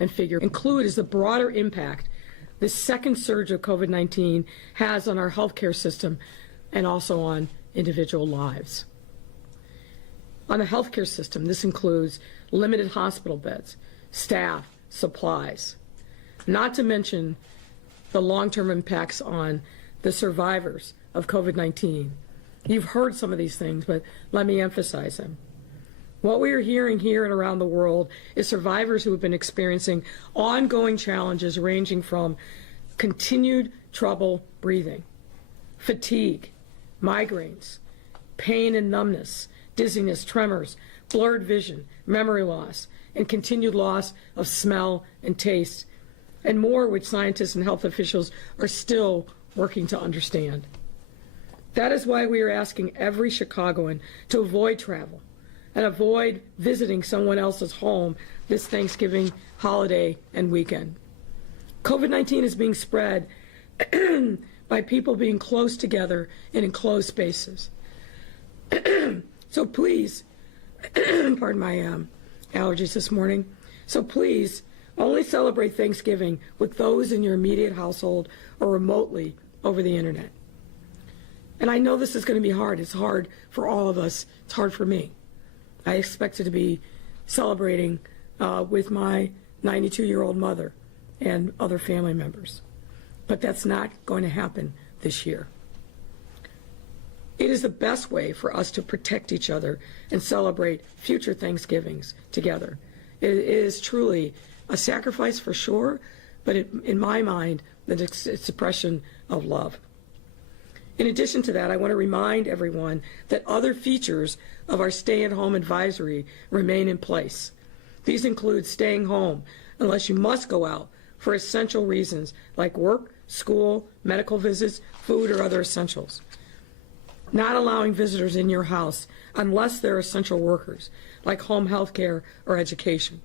and figure include is the broader impact this second surge of COVID-19 has on our healthcare system and also on individual lives. On the healthcare system, this includes limited hospital beds, staff, supplies, not to mention the long-term impacts on the survivors of COVID-19. You've heard some of these things, but let me emphasize them. What we are hearing here and around the world is survivors who have been experiencing ongoing challenges ranging from continued trouble breathing, fatigue, migraines, pain and numbness, dizziness, tremors, blurred vision, memory loss, and continued loss of smell and taste, and more which scientists and health officials are still working to understand. That is why we are asking every Chicagoan to avoid travel and avoid visiting someone else's home this Thanksgiving holiday and weekend. COVID-19 is being spread by people being close together in enclosed spaces. So please, pardon my allergies this morning, so please only celebrate Thanksgiving with those in your immediate household or remotely over the internet. And I know this is going to be hard. It's hard for all of us. It's hard for me. I expected to be celebrating with my 92-year-old mother and other family members. But that's not going to happen this year. It is the best way for us to protect each other and celebrate future Thanksgivings together. It is truly a sacrifice for sure, but in my mind, it's an expression of love. In addition to that, I want to remind everyone that other features of our stay-at-home advisory remain in place. These include staying home unless you must go out for essential reasons like work, school, medical visits, food, or other essentials. Not allowing visitors in your house unless they're essential workers like home health care or education.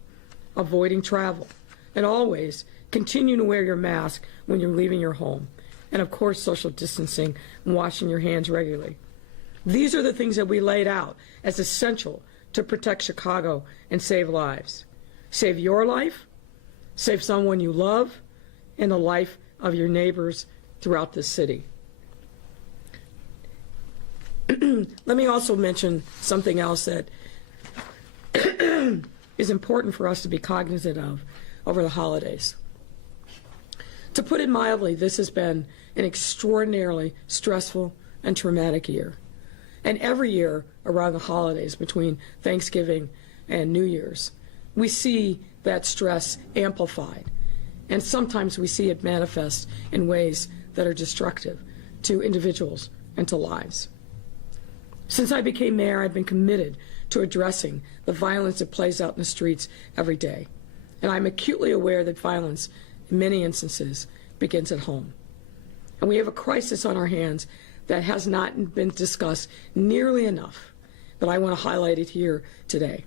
Avoiding travel. And always continue to wear your mask when you're leaving your home. And of course, social distancing and washing your hands regularly. These are the things that we laid out as essential to protect Chicago and save lives. Save your life, save someone you love, and the life of your neighbors throughout this city. Let me also mention something else that is important for us to be cognizant of over the holidays. To put it mildly, this has been an extraordinarily stressful and traumatic year. And every year around the holidays, between Thanksgiving and New Year's, we see that stress amplified. And sometimes we see it manifest in ways that are destructive to individuals and to lives. Since I became mayor, I've been committed to addressing the violence that plays out in the streets every day. And I'm acutely aware that violence, in many instances, begins at home. And we have a crisis on our hands that has not been discussed nearly enough, but I want to highlight it here today.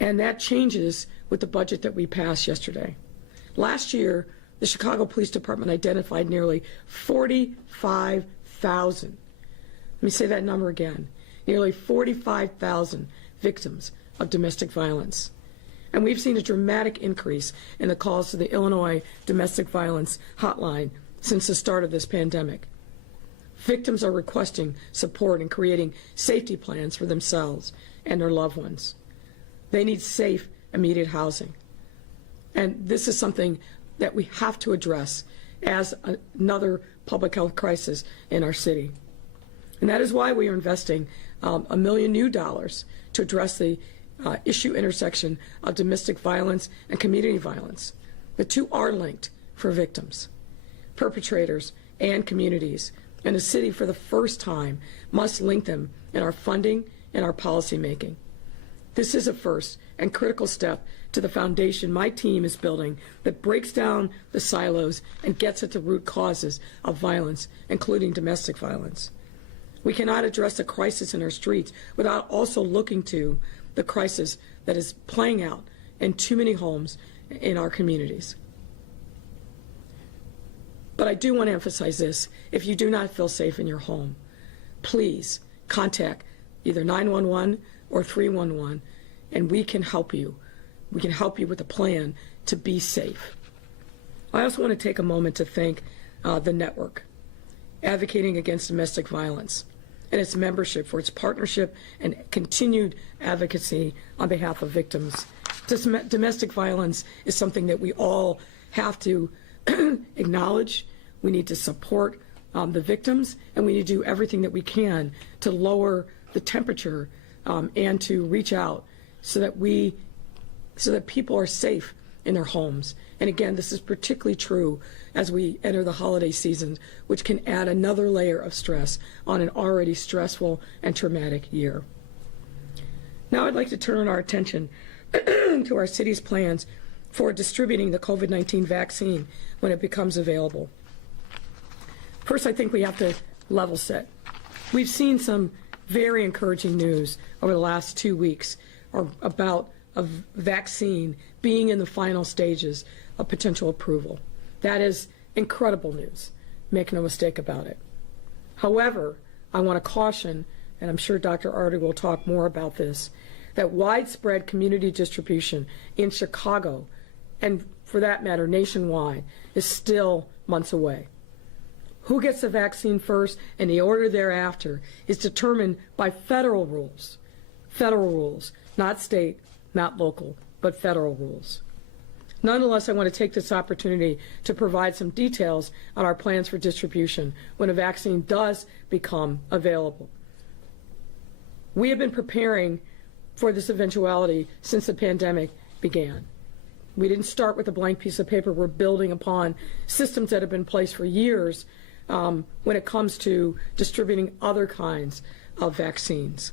And that changes with the budget that we passed yesterday. Last year, the Chicago Police Department identified nearly 45,000. Let me say that number again. Nearly 45,000 victims of domestic violence. And we've seen a dramatic increase in the calls to the Illinois Domestic Violence Hotline since the start of this pandemic. Victims are requesting support and creating safety plans for themselves and their loved ones. They need safe, immediate housing. And this is something that we have to address as another public health crisis in our city. And that is why we are investing $1 million new to address the issue intersection of domestic violence and community violence. The two are linked for victims, perpetrators, and communities. And the city, for the first time, must link them in our funding and our policy making. This is a first and critical step to the foundation my team is building that breaks down the silos and gets at the root causes of violence, including domestic violence. We cannot address the crisis in our streets without also looking to the crisis that is playing out in too many homes in our communities. But I do want to emphasize this. If you do not feel safe in your home, please contact either 911 or 311 and we can help you. We can help you with a plan to be safe. I also want to take a moment to thank the network, Advocating Against Domestic Violence, and its membership for its partnership and continued advocacy on behalf of victims. Domestic violence is something that we all have to acknowledge. We need to support the victims, and we need to do everything that we can to lower the temperature and to reach out so that people are safe in their homes. And again, this is particularly true as we enter the holiday season, which can add another layer of stress on an already stressful and traumatic year. Now I'd like to turn our attention to our city's plans for distributing the COVID-19 vaccine when it becomes available. First, I think we have to level set. We've seen some very encouraging news over the last 2 weeks about a vaccine being in the final stages of potential approval. That is incredible news. Make no mistake about it. However, I want to caution, and I'm sure Dr. Arder will talk more about this, that widespread community distribution in Chicago, and for that matter nationwide, is still months away. Who gets the vaccine first and the order thereafter is determined by federal rules, not state, not local, but federal rules. Nonetheless, I want to take this opportunity to provide some details on our plans for distribution when a vaccine does become available. We have been preparing for this eventuality since the pandemic began. We didn't start with a blank piece of paper. We're building upon systems that have been in place for years when it comes to distributing other kinds of vaccines.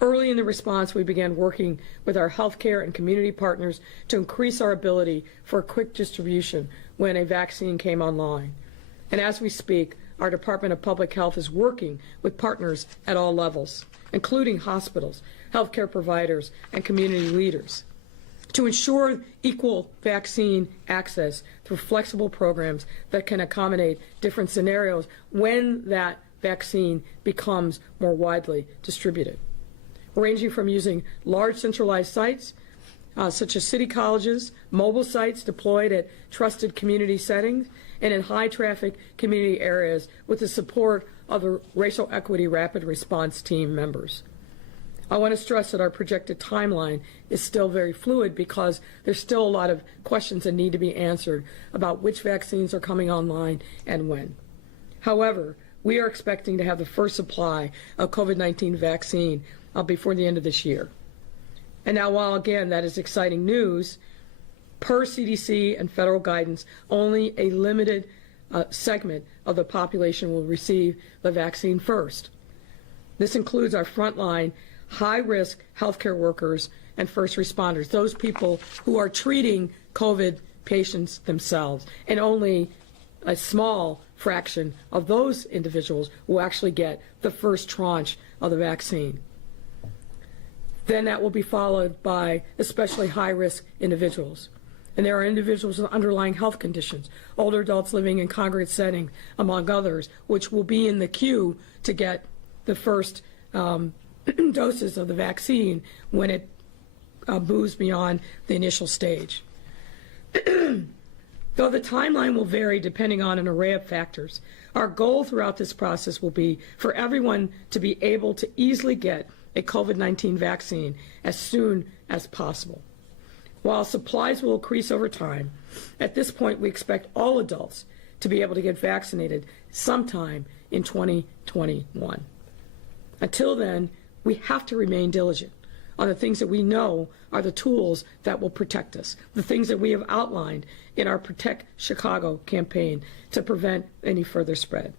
Early in the response, we began working with our healthcare and community partners to increase our ability for quick distribution when a vaccine came online. And as we speak, our Department of Public Health is working with partners at all levels, including hospitals, healthcare providers, and community leaders, to ensure equal vaccine access through flexible programs that can accommodate different scenarios when that vaccine becomes more widely distributed, ranging from using large centralized sites, such as city colleges, mobile sites deployed at trusted community settings, and in high-traffic community areas with the support of the Racial Equity Rapid Response Team members. I want to stress that our projected timeline is still very fluid because there's still a lot of questions that need to be answered about which vaccines are coming online and when. However, we are expecting to have the first supply of COVID-19 vaccine before the end of this year. And now, while again that is exciting news, per CDC and federal guidance, only a limited segment of the population will receive the vaccine first. This includes our frontline, high-risk healthcare workers and first responders, those people who are treating COVID patients themselves, and only a small fraction of those individuals will actually get the first tranche of the vaccine. Then that will be followed by especially high-risk individuals. And there are individuals with underlying health conditions, older adults living in congregate settings, among others, which will be in the queue to get the first doses of the vaccine when it moves beyond the initial stage. Though the timeline will vary depending on an array of factors, our goal throughout this process will be for everyone to be able to easily get a COVID-19 vaccine as soon as possible. While supplies will increase over time, at this point we expect all adults to be able to get vaccinated sometime in 2021. Until then, we have to remain diligent on the things that we know are the tools that will protect us, the things that we have outlined in our Protect Chicago campaign to prevent any further spread.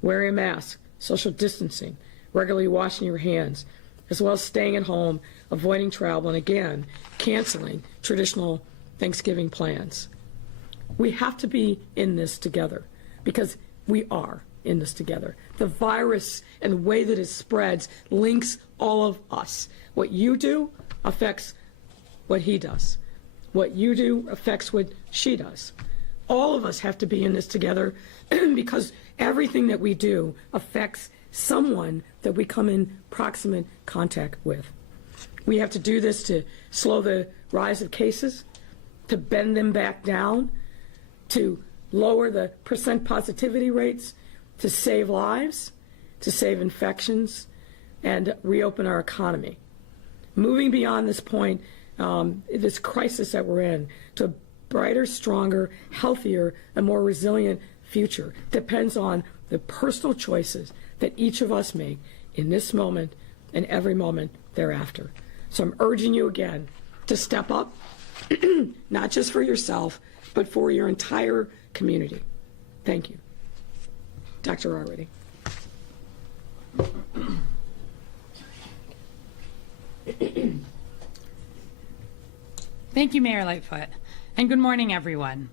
Wearing a mask, social distancing, regularly washing your hands, as well as staying at home, avoiding travel, and again, canceling traditional Thanksgiving plans. We have to be in this together because we are in this together. The virus and the way that it spreads links all of us. What you do affects what he does. What you do affects what she does. All of us have to be in this together because everything that we do affects someone that we come in proximate contact with. We have to do this to slow the rise of cases, to bend them back down, to lower the percent positivity rates, to save lives, to save infections, and reopen our economy. Moving beyond this point, this crisis that we're in, to a brighter, stronger, healthier, and more resilient future depends on the personal choices that each of us make in this moment and every moment thereafter. So I'm urging you again to step up, not just for yourself, but for your entire community. Thank you. Dr. Arwady. Thank you, Mayor Lightfoot, and good morning, everyone.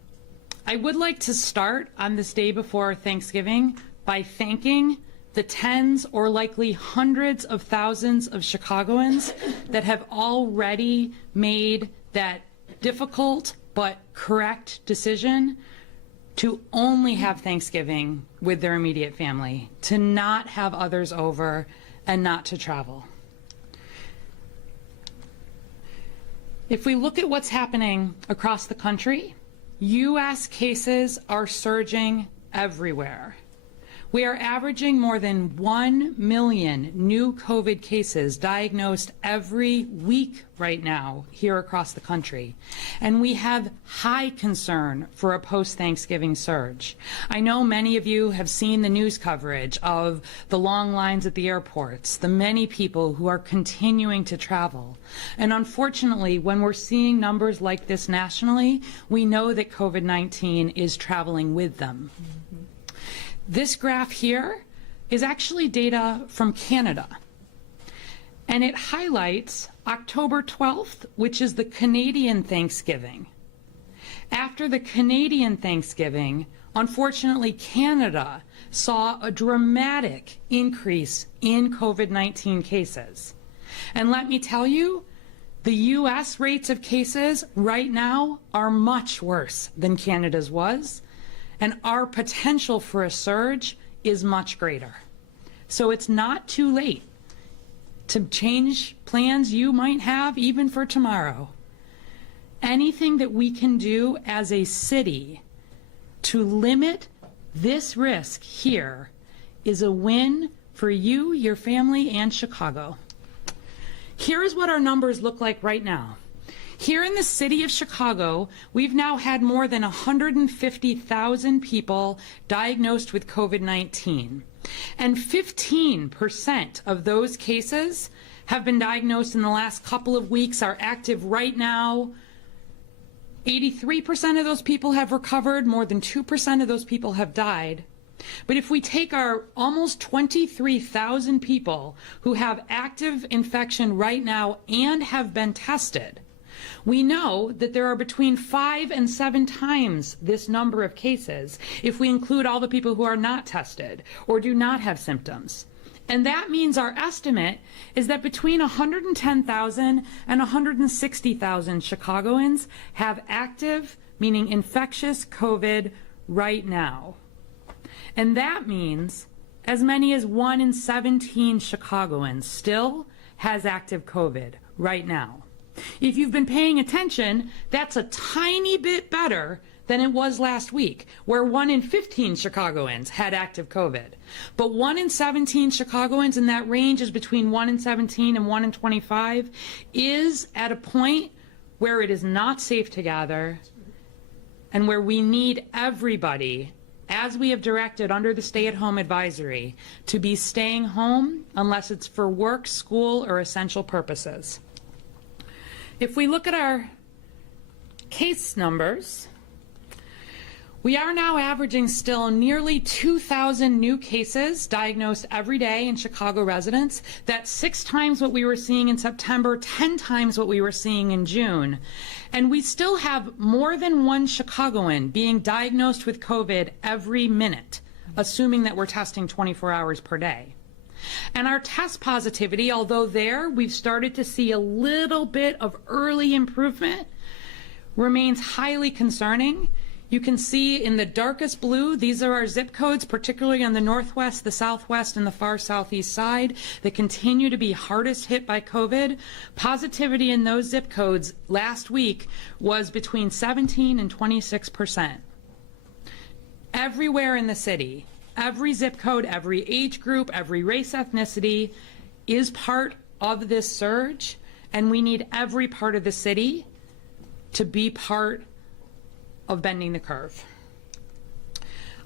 I would like to start on this day before Thanksgiving by thanking the tens or likely hundreds of thousands of Chicagoans that have already made that difficult but correct decision to only have Thanksgiving with their immediate family, to not have others over, and not to travel. If we look at what's happening across the country, U.S. cases are surging everywhere. We are averaging more than 1 million new COVID cases diagnosed every week right now here across the country. And we have high concern for a post-Thanksgiving surge. I know many of you have seen the news coverage of the long lines at the airports, the many people who are continuing to travel. And unfortunately, when we're seeing numbers like this nationally, we know that COVID-19 is traveling with them. This graph here is actually data from Canada, and it highlights October 12th, which is the Canadian Thanksgiving. After the Canadian Thanksgiving, unfortunately, Canada saw a dramatic increase in COVID-19 cases. And let me tell you, the U.S. rates of cases right now are much worse than Canada's was, and our potential for a surge is much greater. So it's not too late to change plans you might have even for tomorrow. Anything that we can do as a city to limit this risk here is a win for you, your family, and Chicago. Here is what our numbers look like right now. Here in the city of Chicago, we've now had more than 150,000 people diagnosed with COVID-19. And 15% of those cases have been diagnosed in the last couple of weeks, are active right now. 83% of those people have recovered, more than 2% of those people have died. But if we take our almost 23,000 people who have active infection right now and have been tested, we know that there are between 5 and 7 times this number of cases if we include all the people who are not tested or do not have symptoms. And that means our estimate is that between 110,000 and 160,000 Chicagoans have active, meaning infectious COVID right now. And that means as many as 1 in 17 Chicagoans still has active COVID right now. If you've been paying attention, that's a tiny bit better than it was last week, where 1 in 15 Chicagoans had active COVID. But 1 in 17 Chicagoans, and that range is between 1 in 17 and 1 in 25, is at a point where it is not safe to gather and where we need everybody, as we have directed under the stay-at-home advisory, to be staying home unless it's for work, school, or essential purposes. If we look at our case numbers, we are now averaging still nearly 2,000 new cases diagnosed every day in Chicago residents. That's 6 times what we were seeing in September, 10 times what we were seeing in June. And we still have more than 1 Chicagoan being diagnosed with COVID every minute, assuming that we're testing 24 hours per day. And our test positivity, although there we've started to see a little bit of early improvement, remains highly concerning. You can see in the darkest blue, these are our zip codes, particularly on the northwest, the southwest, and the far southeast side that continue to be hardest hit by COVID. Positivity in those zip codes last week was between 17 and 26%. Everywhere in the city, every zip code, every age group, every race, ethnicity is part of this surge, and we need every part of the city to be part of bending the curve.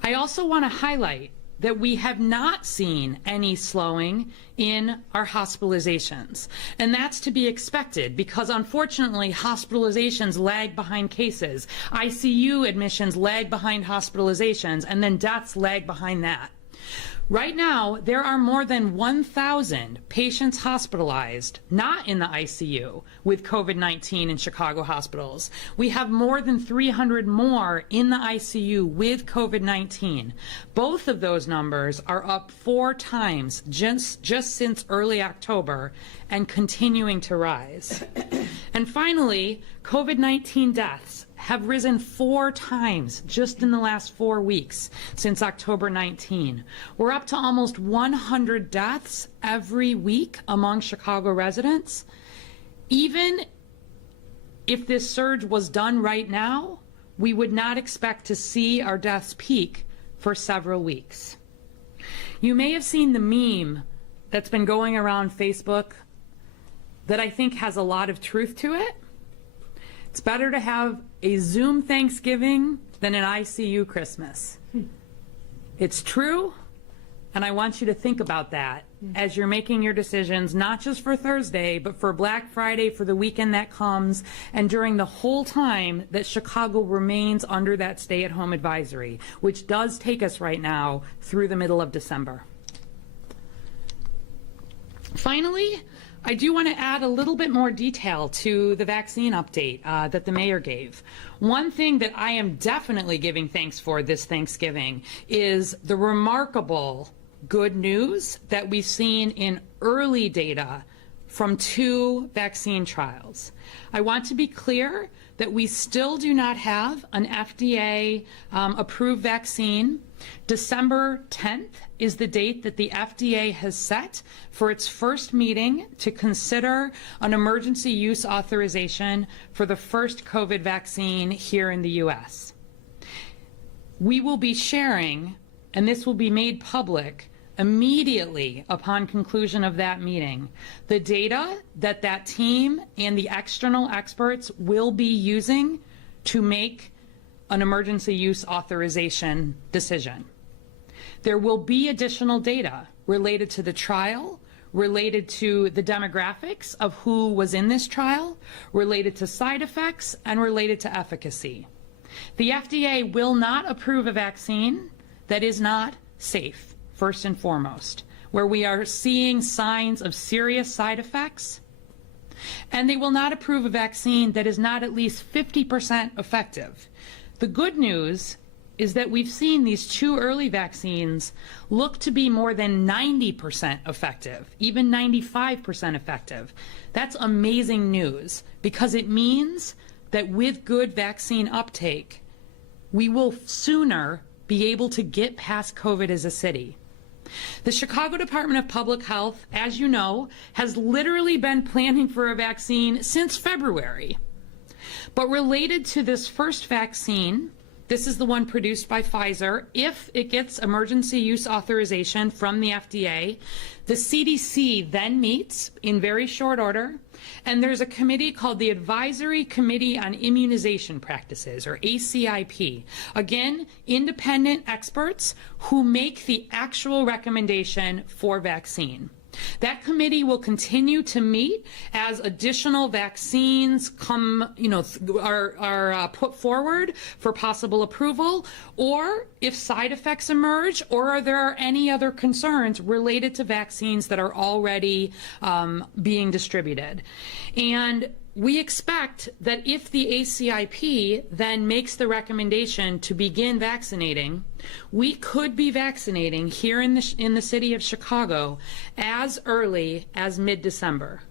I also want to highlight that we have not seen any slowing in our hospitalizations. And that's to be expected because unfortunately hospitalizations lag behind cases. ICU admissions lag behind hospitalizations, and then deaths lag behind that. Right now, there are more than 1,000 patients hospitalized, not in the ICU, with COVID-19 in Chicago hospitals. We have more than 300 more in the ICU with COVID-19. Both of those numbers are up 4 times just since early October and continuing to rise. And finally, COVID-19 deaths have risen 4 times just in the last 4 weeks since October 19. We're up to almost 100 deaths every week among Chicago residents. Even if this surge was done right now, we would not expect to see our deaths peak for several weeks. You may have seen the meme that's been going around Facebook that I think has a lot of truth to it. It's better to have a Zoom Thanksgiving than an ICU Christmas. It's true, and I want you to think about that as you're making your decisions, not just for Thursday, but for Black Friday, for the weekend that comes, and during the whole time that Chicago remains under that stay-at-home advisory, which does take us right now through the middle of December. Finally, I do want to add a little bit more detail to the vaccine update that the mayor gave. One thing that I am definitely giving thanks for this Thanksgiving is the remarkable good news that we've seen in early data from 2 vaccine trials. I want to be clear that we still do not have an FDA approved vaccine. December 10th is the date that the FDA has set for its first meeting to consider an emergency use authorization for the first COVID vaccine here in the U.S. We will be sharing, and this will be made public immediately upon conclusion of that meeting, the data that that team and the external experts will be using to make an emergency use authorization decision. There will be additional data related to the trial, related to the demographics of who was in this trial, related to side effects, and related to efficacy. The FDA will not approve a vaccine that is not safe, first and foremost, where we are seeing signs of serious side effects, and they will not approve a vaccine that is not at least 50% effective. The good news is that we've seen these 2 early vaccines look to be more than 90% effective, even 95% effective. That's amazing news because it means that with good vaccine uptake, we will sooner be able to get past COVID as a city. The Chicago Department of Public Health, as you know, has literally been planning for a vaccine since February. But related to this first vaccine, this is the one produced by Pfizer. If it gets emergency use authorization from the FDA, the CDC then meets in very short order, and there's a committee called the Advisory Committee on Immunization Practices, or ACIP. Again, independent experts who make the actual recommendation for vaccine. That committee will continue to meet as additional vaccines are put forward for possible approval, or if side effects emerge, or are there any other concerns related to vaccines that are already being distributed. And we expect that if the ACIP then makes the recommendation to begin vaccinating, we could be vaccinating here in the city of Chicago as early as mid-December.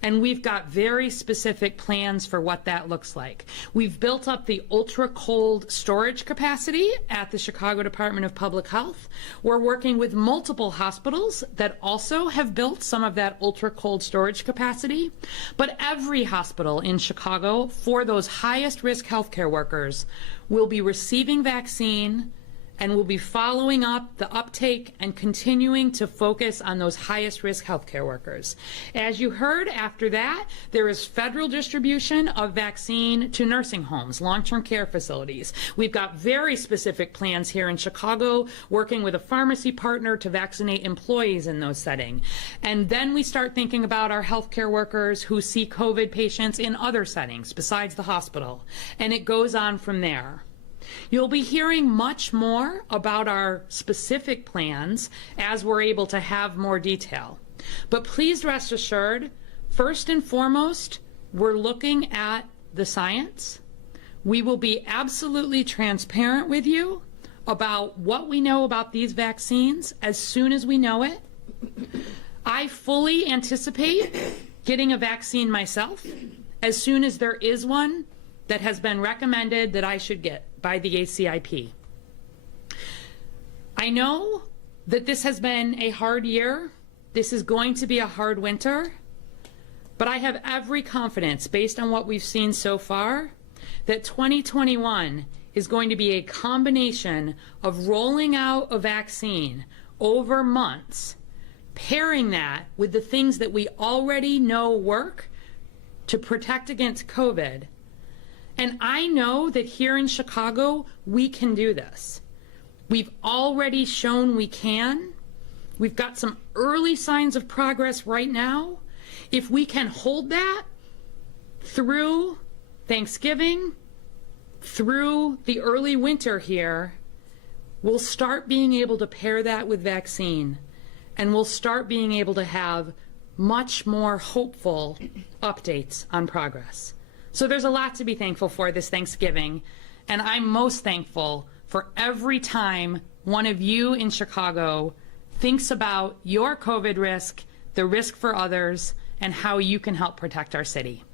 And we've got very specific plans for what that looks like. We've built up the ultra-cold storage capacity at the Chicago Department of Public Health. We're working with multiple hospitals that also have built some of that ultra-cold storage capacity. But every hospital in Chicago, for those highest risk healthcare workers, will be receiving vaccine and will be following up the uptake and continuing to focus on those highest risk healthcare workers. As you heard, after that, there is federal distribution of vaccine to nursing homes, long-term care facilities. We've got very specific plans here in Chicago, working with a pharmacy partner to vaccinate employees in those settings. And then we start thinking about our healthcare workers who see COVID patients in other settings besides the hospital. And it goes on from there. You'll be hearing much more about our specific plans as we're able to have more detail. But please rest assured, first and foremost, we're looking at the science. We will be absolutely transparent with you about what we know about these vaccines as soon as we know it. I fully anticipate getting a vaccine myself as soon as there is one that has been recommended that I should get by the ACIP. I know that this has been a hard year. This is going to be a hard winter, but I have every confidence, based on what we've seen so far, that 2021 is going to be a combination of rolling out a vaccine over months, pairing that with the things that we already know work to protect against COVID. And I know that here in Chicago, we can do this. We've already shown we can. We've got some early signs of progress right now. If we can hold that through Thanksgiving, through the early winter here, we'll start being able to pair that with vaccine, and we'll start being able to have much more hopeful updates on progress. So there's a lot to be thankful for this Thanksgiving, and I'm most thankful for every time one of you in Chicago thinks about your COVID risk, the risk for others, and how you can help protect our city.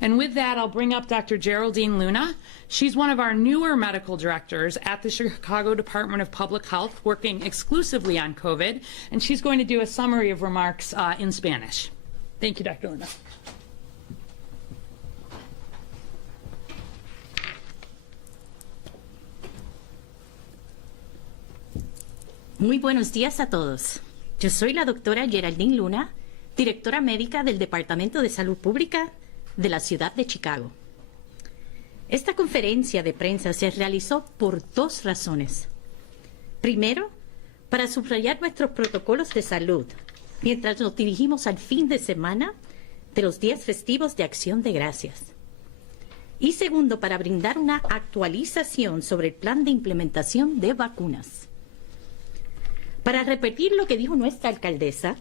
And with that, I'll bring up Dr. Geraldine Luna. She's one of our newer medical directors at the Chicago Department of Public Health, working exclusively on COVID, and she's going to do a summary of remarks in Spanish. Thank you, Dr. Luna. Muy buenos días a todos. Yo soy la doctora Geraldine Luna, directora médica del Departamento de Salud Pública de la ciudad de Chicago. Esta conferencia de prensa se realizó por dos razones. Primero, para subrayar nuestros protocolos de salud mientras nos dirigimos al fin de semana de los días festivos de Acción de Gracias. Y segundo, para brindar una actualización sobre el plan de implementación de vacunas. Para repetir lo que dijo nuestra alcaldesa,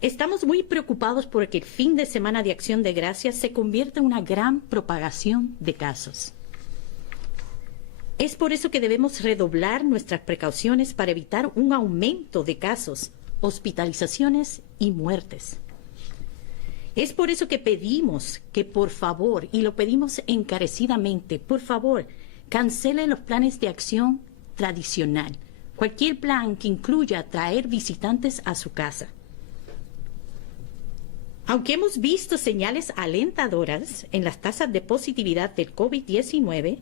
estamos muy preocupados porque el fin de semana de Acción de Gracias se convierte en una gran propagación de casos. Es por eso que debemos redoblar nuestras precauciones para evitar un aumento de casos, hospitalizaciones y muertes. Es por eso que pedimos que, por favor, y lo pedimos encarecidamente, por favor, cancele los planes de acción tradicional. Cualquier plan que incluya traer visitantes a su casa. Aunque hemos visto señales alentadoras en las tasas de positividad del COVID-19,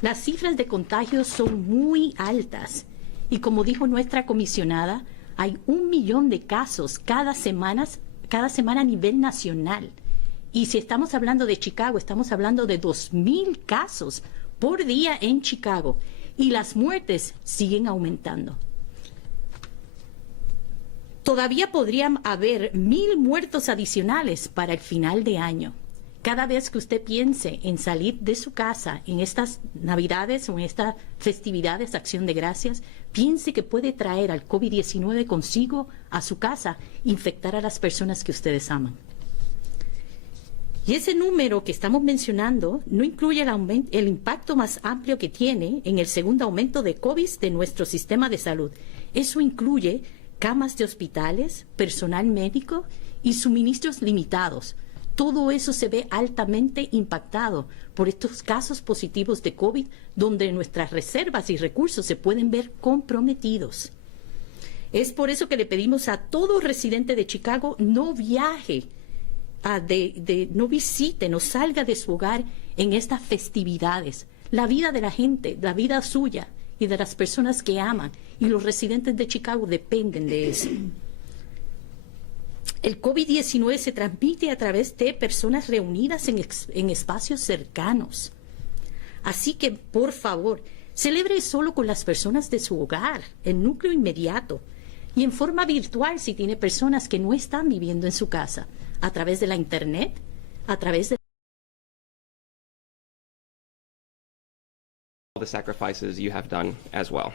las cifras de contagios son muy altas. Y como dijo nuestra comisionada, hay 1 millón de casos cada semana a nivel nacional. Y si estamos hablando de Chicago, estamos hablando de 2,000 casos por día en Chicago. Y las muertes siguen aumentando. Todavía podrían haber 1,000 muertos adicionales para el final de año. Cada vez que usted piense en salir de su casa en estas Navidades o en estas festividades de Acción de Gracias, piense que puede traer al COVID-19 consigo a su casa, infectar a las personas que ustedes aman. Y ese número que estamos mencionando no incluye el impacto más amplio que tiene en el segundo aumento de COVID de nuestro sistema de salud. Eso incluye camas de hospitales, personal médico y suministros limitados. Todo eso se ve altamente impactado por estos casos positivos de COVID, donde nuestras reservas y recursos se pueden ver comprometidos. Es por eso que le pedimos a todo residente de Chicago no viaje, no visite, no salga de su hogar en estas festividades. La vida de la gente, la vida suya y de las personas que aman y los residentes de Chicago dependen de eso. El COVID-19 se transmite a través de personas reunidas en espacios cercanos. Así que, por favor, celebre solo con las personas de su hogar, el núcleo inmediato, y en forma virtual si tiene personas que no están viviendo en su casa, a través de la Internet, a través de the sacrifices you have done as well.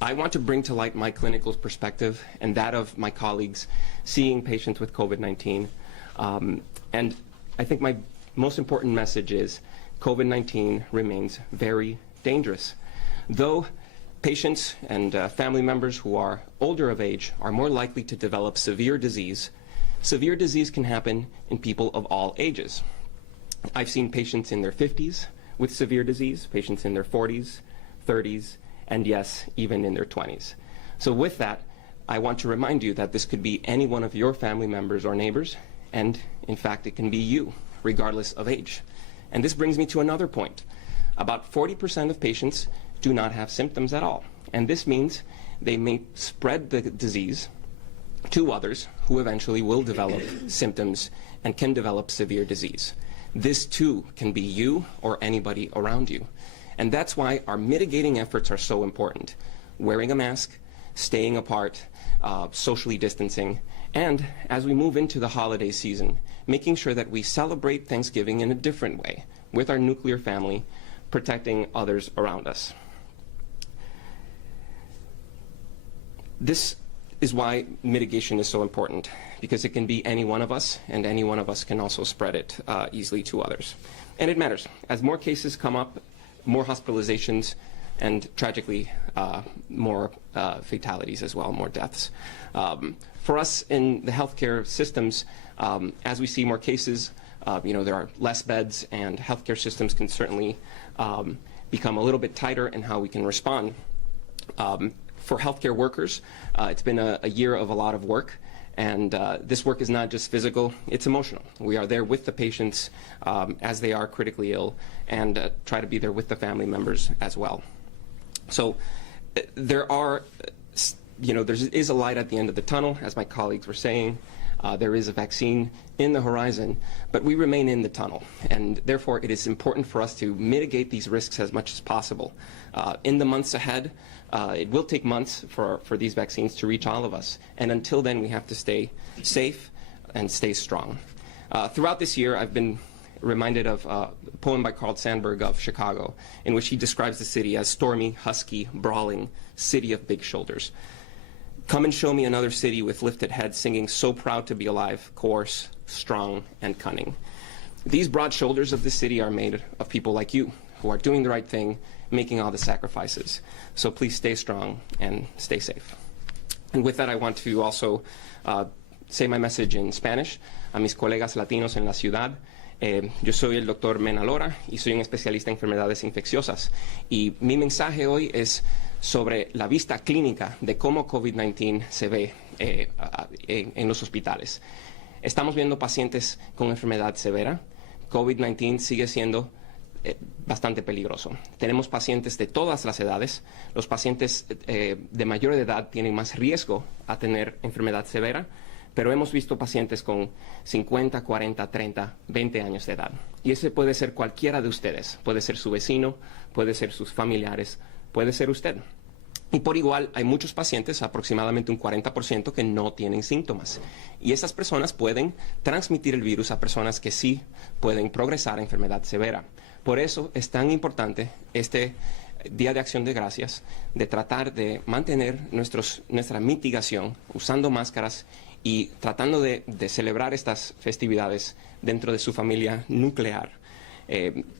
I want to bring to light my clinical perspective and that of my colleagues seeing patients with COVID-19. And I think my most important message is COVID-19 remains very dangerous. Though patients and family members who are older of age are more likely to develop severe disease can happen in people of all ages. I've seen patients in their 50s with severe disease, patients in their 40s, 30s, and yes, even in their 20s. So with that, I want to remind you that this could be any one of your family members or neighbors, and in fact, it can be you, regardless of age. And this brings me to another point. About 40% of patients do not have symptoms at all. And this means they may spread the disease to others who eventually will develop symptoms and can develop severe disease. This too can be you or anybody around you. And that's why our mitigating efforts are so important. Wearing a mask, staying apart, socially distancing, and as we move into the holiday season, making sure that we celebrate Thanksgiving in a different way with our nuclear family, protecting others around us. This is why mitigation is so important, because it can be any one of us, and any one of us can also spread it easily to others. And it matters. As more cases come up, more hospitalizations, and tragically, more fatalities as well, more deaths. For us in the healthcare systems, as we see more cases, there are less beds, and healthcare systems can certainly become a little bit tighter in how we can respond. For healthcare workers, it's been a year of a lot of work. And this work is not just physical, it's emotional. We are there with the patients as they are critically ill and try to be there with the family members as well. So there is a light at the end of the tunnel, as my colleagues were saying. There is a vaccine in the horizon, but we remain in the tunnel. And therefore, it is important for us to mitigate these risks as much as possible. In the months ahead, it will take months for these vaccines to reach all of us. And until then, we have to stay safe and stay strong. Throughout this year, I've been reminded of a poem by Carl Sandburg of Chicago, in which he describes the city as stormy, husky, brawling, city of big shoulders. Come and show me another city with lifted heads, singing so proud to be alive, coarse, strong, and cunning. These broad shoulders of the city are made of people like you, who are doing the right thing, making all the sacrifices. So please stay strong and stay safe. And with that, I want to also say my message in Spanish a mis colegas latinos en la ciudad. Yo soy el doctor Mena Lora y soy un especialista en enfermedades infecciosas. Y mi mensaje hoy es sobre la vista clínica de cómo COVID-19 se ve en los hospitales. Estamos viendo pacientes con enfermedad severa. COVID-19 sigue siendo bastante peligroso. Tenemos pacientes de todas las edades. Los pacientes de mayor edad tienen más riesgo a tener enfermedad severa, pero hemos visto pacientes con 50, 40, 30, 20 años de edad. Y ese puede ser cualquiera de ustedes. Puede ser su vecino, puede ser sus familiares, puede ser usted. Y por igual, hay muchos pacientes, aproximadamente un 40%, que no tienen síntomas. Y esas personas pueden transmitir el virus a personas que sí pueden progresar a enfermedad severa. Por eso es tan importante este Día de Acción de Gracias, de tratar de mantener nuestra mitigación usando máscaras y tratando de celebrar estas festividades dentro de su familia nuclear.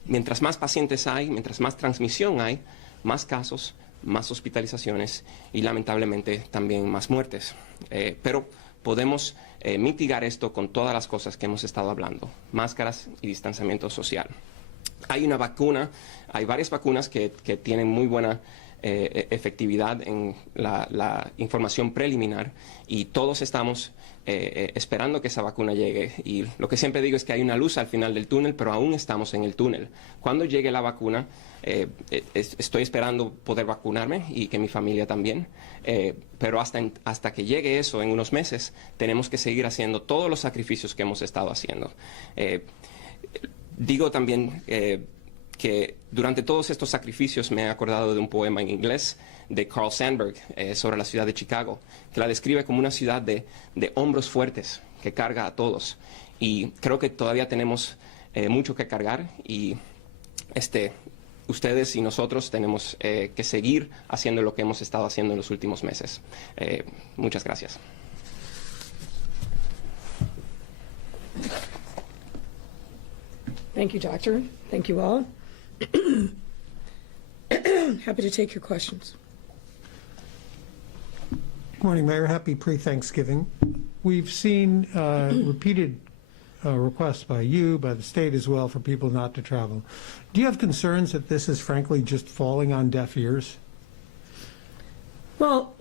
Mientras más pacientes hay, mientras más transmisión hay, más casos, más hospitalizaciones y lamentablemente también más muertes. Pero podemos mitigar esto con todas las cosas que hemos estado hablando, máscaras y distanciamiento social. Hay una vacuna, hay varias vacunas que tienen muy buena efectividad en la información preliminar y todos estamos esperando que esa vacuna llegue. Y lo que siempre digo es que hay una luz al final del túnel, pero aún estamos en el túnel. Cuando llegue la vacuna, estoy esperando poder vacunarme y que mi familia también, pero hasta que llegue eso en unos meses, tenemos que seguir haciendo todos los sacrificios que hemos estado haciendo. Digo también que durante todos estos sacrificios me he acordado de un poema en inglés de Carl Sandburg sobre la ciudad de Chicago, que la describe como una ciudad de hombros fuertes que carga a todos. Y creo que todavía tenemos mucho que cargar y ustedes y nosotros tenemos que seguir haciendo lo que hemos estado haciendo en los últimos meses. Muchas gracias. Thank you, Doctor. Thank you all. Happy to take your questions. Good morning, Mayor. Happy pre-Thanksgiving. We've seen repeated requests by you, by the state as well, for people not to travel. Do you have concerns that this is frankly just falling on deaf ears? Well,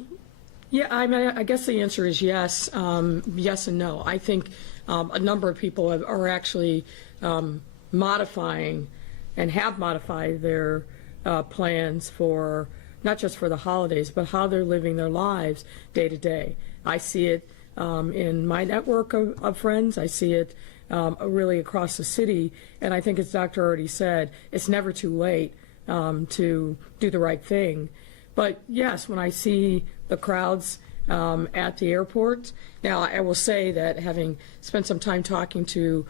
yeah, I mean, I guess the answer is yes, yes and no. I think a number of people are actually modifying and have modified their plans for not just for the holidays, but how they're living their lives day to day. I see it in my network of friends. I see it really across the city. And I think, as Doctor already said, it's never too late to do the right thing. But yes, when I see the crowds at the airport, now I will say that having spent some time talking to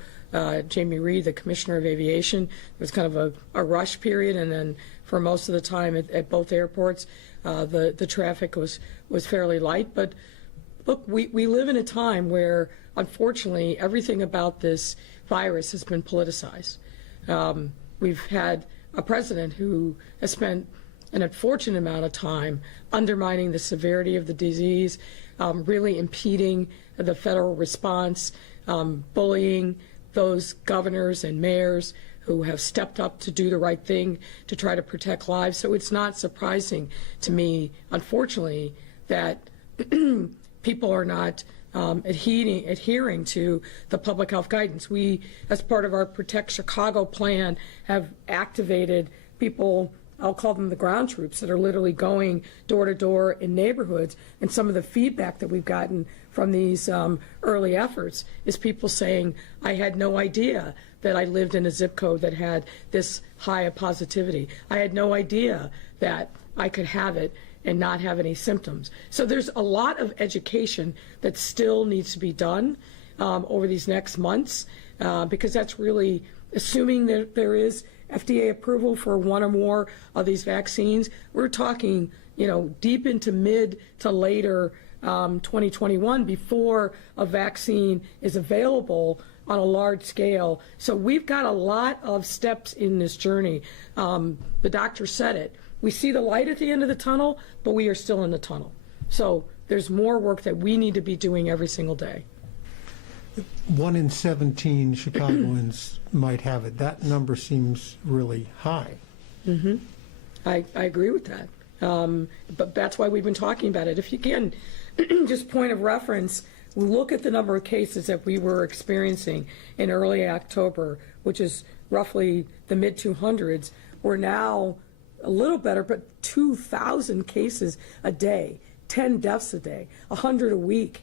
Jamie Reed, the Commissioner of Aviation, it was kind of a rush period, and then for most of the time at both airports, the traffic was fairly light. But look, we live in a time where, unfortunately, everything about this virus has been politicized. We've had a president who has spent an unfortunate amount of time undermining the severity of the disease, really impeding the federal response, bullying those governors and mayors who have stepped up to do the right thing to try to protect lives. So it's not surprising to me, unfortunately, that people are not adhering to the public health guidance. We, as part of our Protect Chicago plan, have activated people, I'll call them the ground troops, that are literally going door to door in neighborhoods. And some of the feedback that we've gotten from these early efforts is people saying, I had no idea that I lived in a zip code that had this high of positivity. I had no idea that I could have it and not have any symptoms. So there's a lot of education that still needs to be done over these next months, because that's really assuming that there is FDA approval for one or more of these vaccines. We're talking, deep into mid to later 2021 before a vaccine is available on a large scale. So we've got a lot of steps in this journey. The doctor said it. We see the light at the end of the tunnel, but we are still in the tunnel. So there's more work that we need to be doing every single day. 1 in 17 Chicagoans might have it. That number seems really high. Mm-hmm. I agree with that. But that's why we've been talking about it. If you can, just point of reference, look at the number of cases that we were experiencing in early October, which is roughly the mid-200s. We're now a little better, but 2,000 cases a day, 10 deaths a day, 100 a week.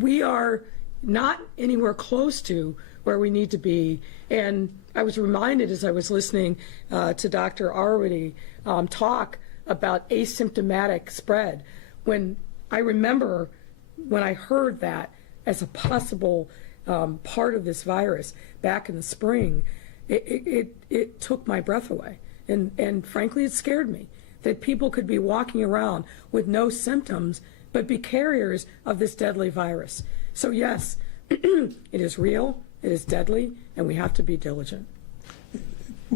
We are not anywhere close to where we need to be. And I was reminded as I was listening to Dr. Arwady talk about asymptomatic spread. When I remember when I heard that as a possible part of this virus back in the spring, it took my breath away. And frankly, it scared me that people could be walking around with no symptoms but be carriers of this deadly virus. So yes, it is real, it is deadly, and we have to be diligent.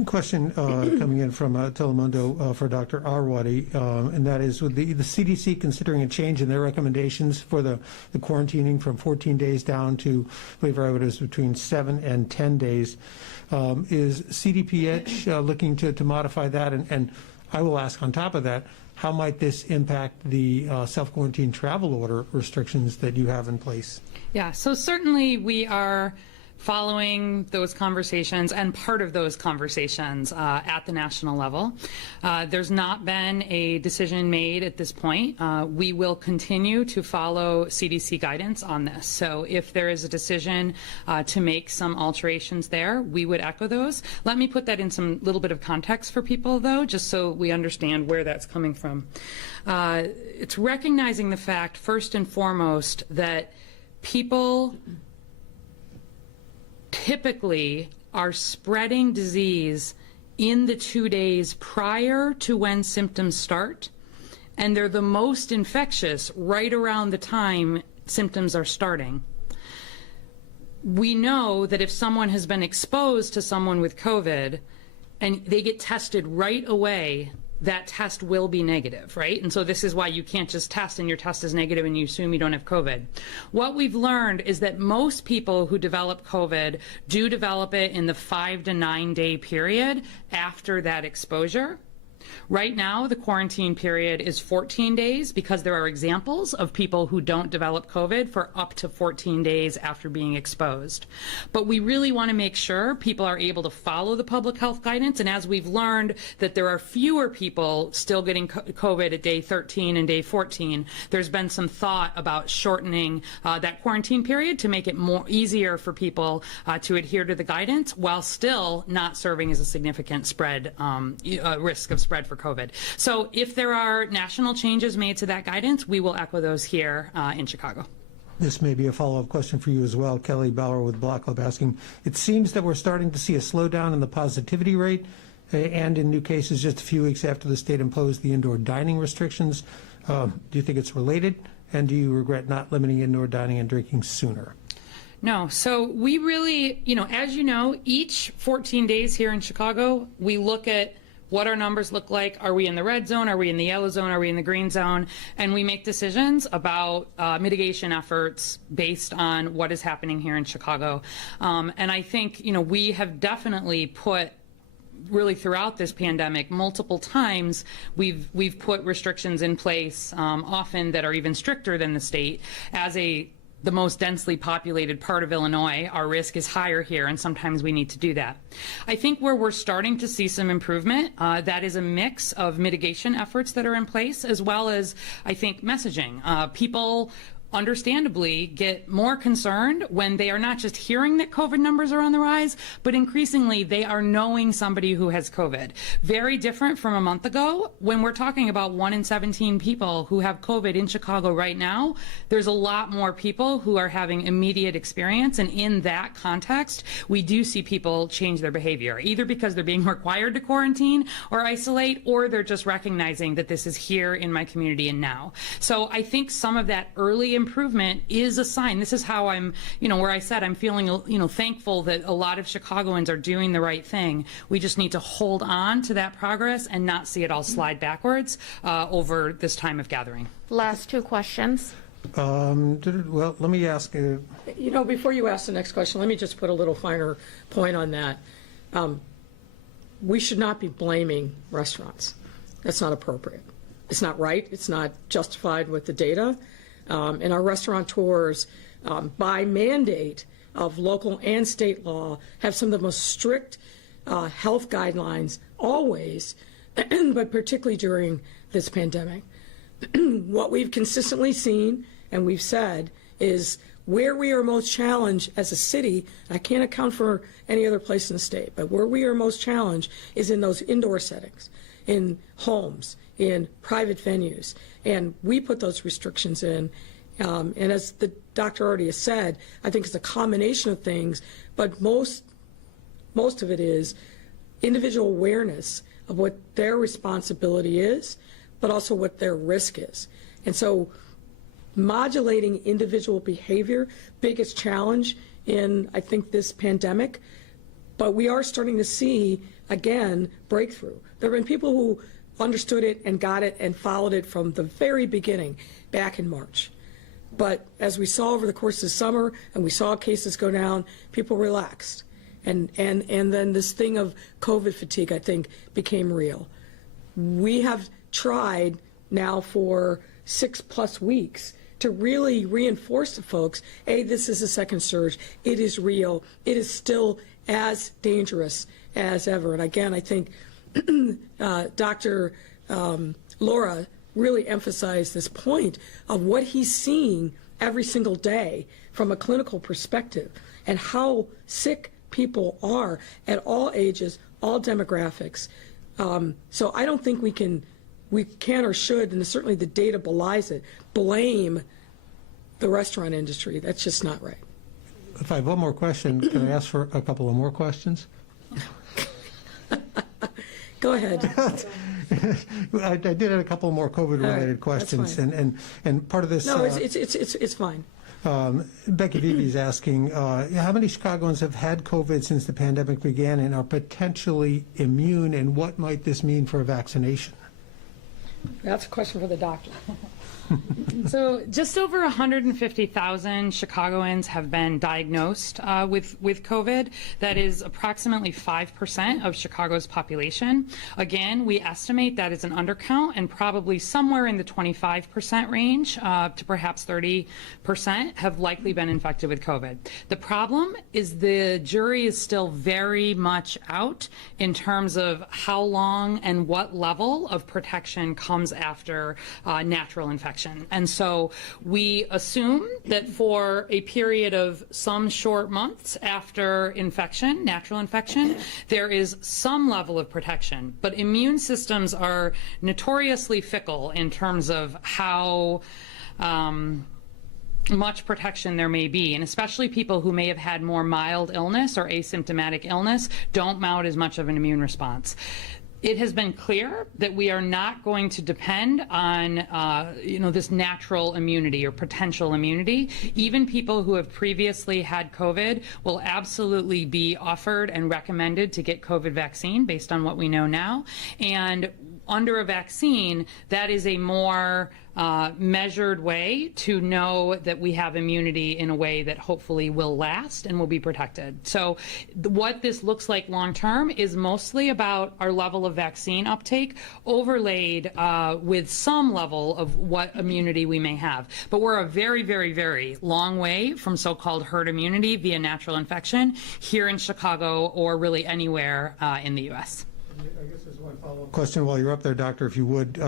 Question coming in from Telemundo for Dr. Arwady, and that is, with the CDC considering a change in their recommendations for the quarantining from 14 days down to, I believe it was between 7 and 10 days, is CDPH looking to modify that? And I will ask on top of that, how might this impact the self-quarantine travel order restrictions that you have in place? Yeah, so certainly we are following those conversations and part of those conversations at the national level. There's not been a decision made at this point. We will continue to follow CDC guidance on this. So if there is a decision to make some alterations there, we would echo those. Let me put that in some little bit of context for people, though, just so we understand where that's coming from. It's recognizing the fact, first and foremost, that people typically are spreading disease in the 2 days prior to when symptoms start, and they're the most infectious right around the time symptoms are starting. We know that if someone has been exposed to someone with COVID and they get tested right away, that test will be negative, right? And so this is why you can't just test and your test is negative and you assume you don't have COVID. What we've learned is that most people who develop COVID do develop it in the 5 to 9 day period after that exposure. Right now, the quarantine period is 14 days because there are examples of people who don't develop COVID for up to 14 days after being exposed. But we really want to make sure people are able to follow the public health guidance. And as we've learned that there are fewer people still getting COVID at day 13 and day 14, there's been some thought about shortening that quarantine period to make it more easier for people to adhere to the guidance while still not serving as a significant spread risk of spread for COVID. So if there are national changes made to that guidance, we will echo those here in Chicago. This may be a follow-up question for you as well. Kelly Bauer with Block Club asking, it seems that we're starting to see a slowdown in the positivity rate and in new cases just a few weeks after the state imposed the indoor dining restrictions. Do you think it's related? And do you regret not limiting indoor dining and drinking sooner? No. So we really, as you know, each 14 days here in Chicago, we look at what our numbers look like. Are we in the red zone? Are we in the yellow zone? Are we in the green zone? And we make decisions about mitigation efforts based on what is happening here in Chicago. And I think, we have definitely put really throughout this pandemic, multiple times, we've put restrictions in place, often that are even stricter than the state. As the most densely populated part of Illinois, our risk is higher here, and sometimes we need to do that. I think where we're starting to see some improvement, that is a mix of mitigation efforts that are in place, as well as, I think, messaging. People understandably get more concerned when they are not just hearing that COVID numbers are on the rise, but increasingly they are knowing somebody who has COVID. Very different from a month ago when we're talking about 1 in 17 people who have COVID in Chicago right now. There's a lot more people who are having immediate experience, and in that context, we do see people change their behavior, either because they're being required to quarantine or isolate, or they're just recognizing that this is here in my community and now. So I think some of that early improvement is a sign. This is how I'm, where I said I'm feeling, thankful that a lot of Chicagoans are doing the right thing. We just need to hold on to that progress and not see it all slide backwards over this time of gathering. Last two questions. Well, let me ask. Before you ask the next question, let me just put a little finer point on that. We should not be blaming restaurants. That's not appropriate. It's not right. It's not justified with the data. And our restaurateurs, by mandate of local and state law, have some of the most strict health guidelines always, but particularly during this pandemic. What we've consistently seen and we've said is where we are most challenged as a city, I can't account for any other place in the state, but where we are most challenged is in those indoor settings, in homes, in private venues, and we put those restrictions in. And as the doctor already has said, I think it's a combination of things, but most of it is individual awareness of what their responsibility is, but also what their risk is. And so modulating individual behavior, biggest challenge in, I think, this pandemic, But we are starting to see, again, breakthrough. There have been people who understood it and got it and followed it from the very beginning, back in March. But as we saw over the course of the summer and we saw cases go down, people relaxed. And then this thing of COVID fatigue, I think, became real. We have tried now for 6+ weeks to really reinforce to folks, this is a second surge. It is real. It is still as dangerous as ever. And again, I think Dr. Laura really emphasized this point of what he's seeing every single day from a clinical perspective and how sick people are at all ages, all demographics. So I don't think we can or should, and certainly the data belies it, blame the restaurant industry. That's just not right. If I have one more question, can I ask for a couple of more questions? Go ahead. I did have a couple more COVID-related questions, fine. and part of this. No, it's fine. Becky Vivi is asking, how many Chicagoans have had COVID since the pandemic began and are potentially immune, and what might this mean for a vaccination? That's a question for the doctor. So just over 150,000 Chicagoans have been diagnosed with COVID. That is approximately 5% of Chicago's population. Again, we estimate that is an undercount and probably somewhere in the 25% range to perhaps 30% have likely been infected with COVID. The problem is the jury is still very much out in terms of how long and what level of protection comes after natural infection. And so we assume that for a period of some short months after infection, natural infection, there is some level of protection. But immune systems are notoriously fickle in terms of how much protection there may be, and especially people who may have had more mild illness or asymptomatic illness don't mount as much of an immune response. It has been clear that we are not going to depend on, this natural immunity or potential immunity. Even people who have previously had COVID will absolutely be offered and recommended to get COVID vaccine based on what we know now. And under a vaccine, that is a more measured way to know that we have immunity in a way that hopefully will last and will be protected. So what this looks like long term is mostly about our level of vaccine uptake overlaid with some level of what immunity we may have. But we're a very, very, very long way from so-called herd immunity via natural infection here in Chicago or really anywhere in the U.S. I guess there's one follow-up question while you're up there, Doctor, if you would.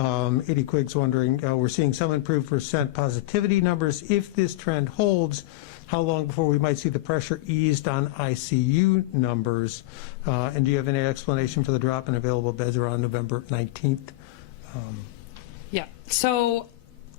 Edie Quigg's wondering, we're seeing some improved percent positivity numbers. If this trend holds, how long before we might see the pressure eased on ICU numbers? And do you have any explanation for the drop in available beds around November 19th? Yeah. So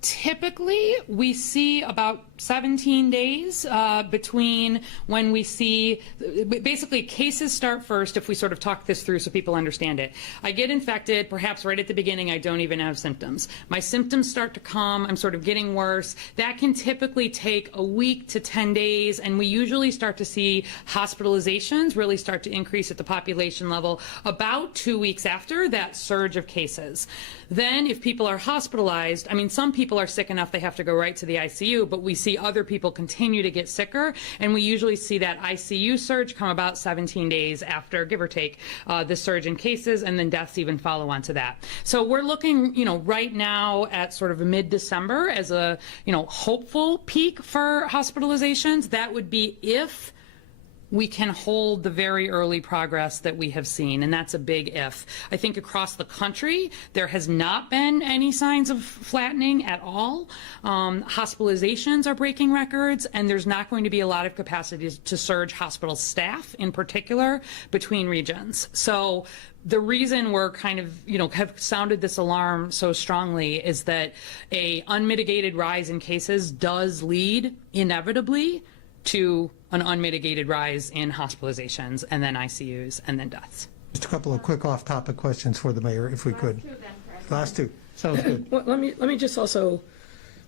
typically, we see about 17 days between when we see, basically cases start first, if we sort of talk this through so people understand it. I get infected, perhaps right at the beginning I don't even have symptoms. My symptoms start to come, I'm sort of getting worse. That can typically take a week to 10 days, and we usually start to see hospitalizations really start to increase at the population level about 2 weeks after that surge of cases. Then if people are hospitalized, I mean, some people are sick enough they have to go right to the ICU, but we see other people continue to get sicker, and we usually see that ICU surge come about 17 days after, give or take, the surge in cases, and then deaths even follow on to that. So we're looking, right now at sort of mid-December as a, hopeful peak for hospitalizations. That would be if we can hold the very early progress that we have seen, and that's a big if. I think across the country, there has not been any signs of flattening at all. Hospitalizations are breaking records, and there's not going to be a lot of capacity to surge hospital staff, in particular, between regions. So the reason we're kind of, have sounded this alarm so strongly is that a unmitigated rise in cases does lead, inevitably, to an unmitigated rise in hospitalizations and then ICUs and then deaths. Just a couple of quick off-topic questions for the mayor, if we could. Last two. Sounds good. Well, let me just also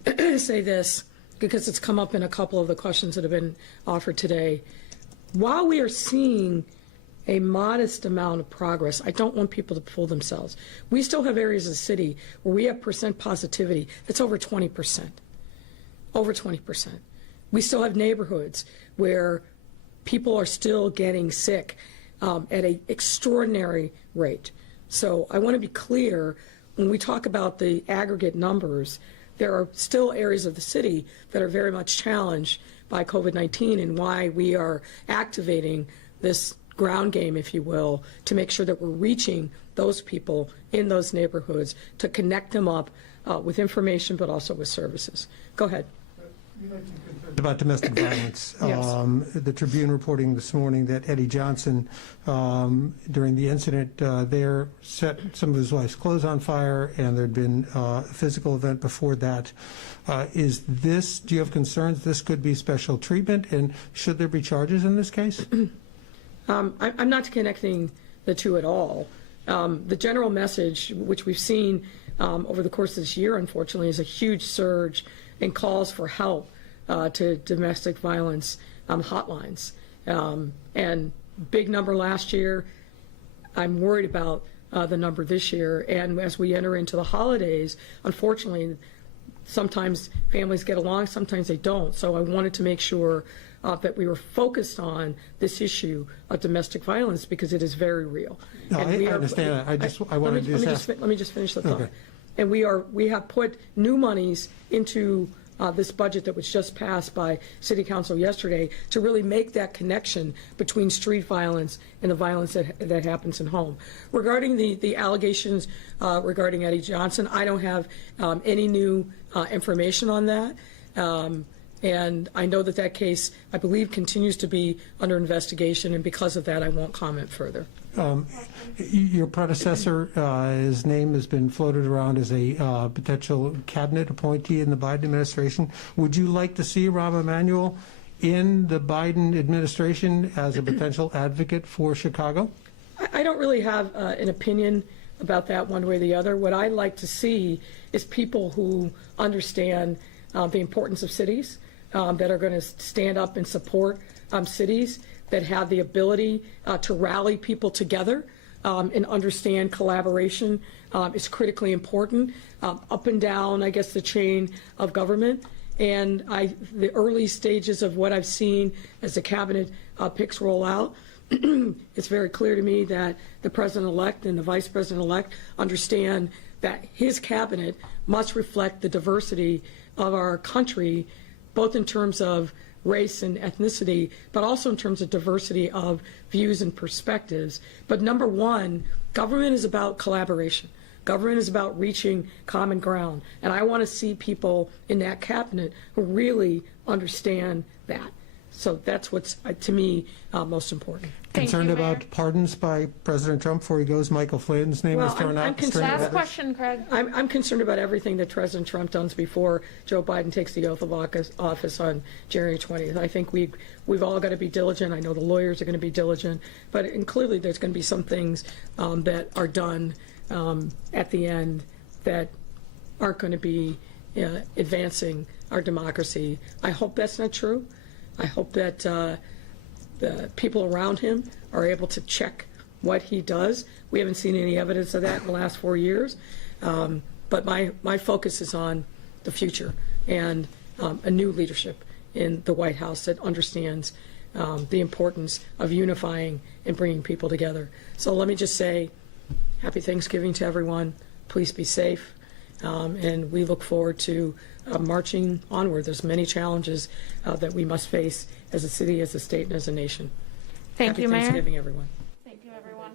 say this, because it's come up in a couple of the questions that have been offered today. While we are seeing a modest amount of progress. I don't want people to fool themselves. We still have areas of the city where we have percent positivity that's over 20%. Over 20%. We still have neighborhoods where people are still getting sick at an extraordinary rate. So I want to be clear, when we talk about the aggregate numbers, there are still areas of the city that are very much challenged by COVID-19, and why we are activating this ground game, if you will, to make sure that we're reaching those people in those neighborhoods to connect them up with information, but also with services. Go ahead. About domestic violence. Yes. The Tribune reporting this morning that Eddie Johnson, during the incident there, set some of his wife's clothes on fire, and there'd been a physical event before that. Do you have concerns this could be special treatment, and should there be charges in this case? I'm not connecting the two at all. The general message, which we've seen over the course of this year, unfortunately, is a huge surge in calls for help to domestic violence hotlines. And big number last year. I'm worried about the number this year. And as we enter into the holidays, unfortunately, sometimes families get along, sometimes they don't. So I wanted to make sure that we were focused on this issue of domestic violence, because it is very real. No, And I understand. Let me just finish the thought. Okay. And we have put new monies into this budget that was just passed by City Council yesterday to really make that connection between street violence and the violence that happens in home. Regarding the allegations regarding Eddie Johnson, I don't have any new information on that. And I know that case, I believe, continues to be under investigation, and because of that, I won't comment further. Your predecessor, his name has been floated around as a potential cabinet appointee in the Biden administration. Would you like to see Rahm Emanuel in the Biden administration as a potential advocate for Chicago? I don't really have an opinion about that one way or the other. What I'd like to see is people who understand the importance of cities, that are going to stand up and support cities, that have the ability to rally people together and understand collaboration is critically important up and down, I guess, the chain of government. And the early stages of what I've seen as the cabinet picks roll out, it's very clear to me that the president-elect and the vice president-elect understand that his cabinet must reflect the diversity of our country, both in terms of race and ethnicity, but also in terms of diversity of views and perspectives. But number one, government is about collaboration. Government is about reaching common ground. And I want to see people in that cabinet who really understand that. So that's what's, to me, most important. Concerned you, Mayor. about pardons by President Trump before he goes? Michael Flynn's name was thrown out. Last question, Craig. I'm concerned about everything that President Trump does before Joe Biden takes the oath of office on January 20th. I think we've all got to be diligent. I know the lawyers are going to be diligent, and clearly there's going to be some things that are done at the end that aren't going to be advancing our democracy. I hope that's not true. I hope that the people around him are able to check what he does. We haven't seen any evidence of that in the last 4 years. But my focus is on the future and a new leadership in the White House that understands the importance of unifying and bringing people together. So let me just say, happy Thanksgiving to everyone. Please be safe. And we look forward to marching onward. There's many challenges that we must face as a city, as a state, and as a nation. Thank Happy you, Mayor. Thanksgiving, everyone. Thank you, everyone.